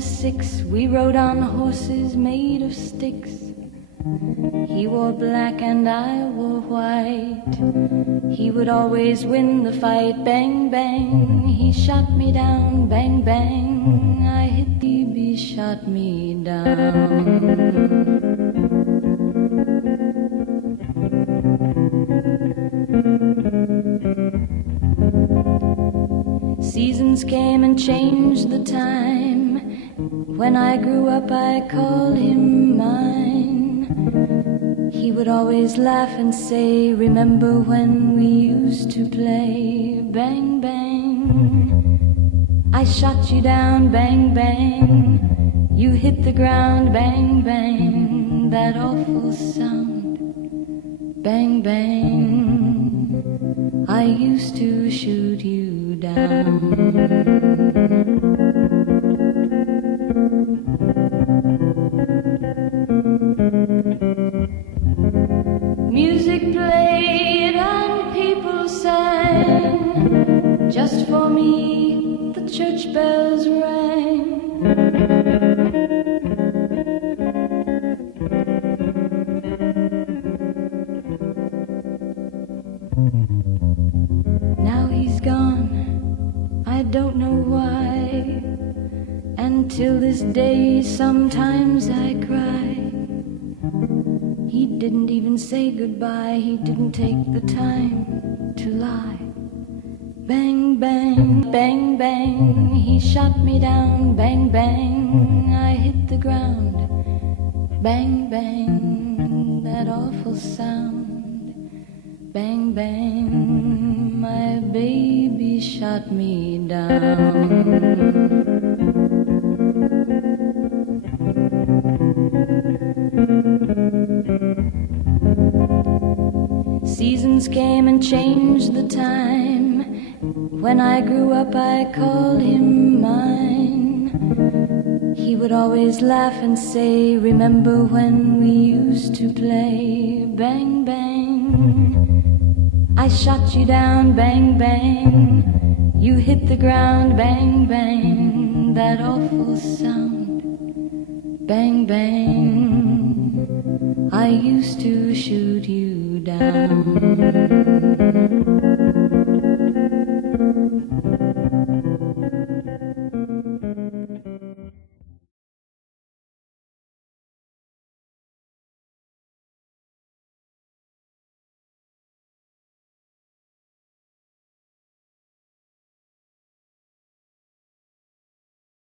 was 6, we rode on horses made of sticks. He wore black and I wore white. He would always win the fight. Bang, bang, he shot me down. Bang, bang, I hit the bee, shot me down. Seasons came and changed the time. When I grew up I called him mine. He would always laugh and say, remember when we used to play? Bang, bang, I shot you down. Bang, bang, you hit the ground. Bang, bang, that awful sound. Bang, bang, I used to shoot you down. Music played and people sang. Just for me the church bells rang. Now he's gone, I don't know why. And till this day sometimes I cry. He didn't even say goodbye. He didn't take the time to lie. Bang, bang, bang, bang, he shot me down. Bang, bang, I hit the ground. Bang, bang, that awful sound. Bang, bang, my baby shot me down. Seasons came and changed the time. When I grew up I called him mine. He would always laugh and say, remember when we used to play? Bang, bang, I shot you down. Bang, bang, you hit the ground. Bang, bang, that awful sound. Bang, bang, I used to shoot you down.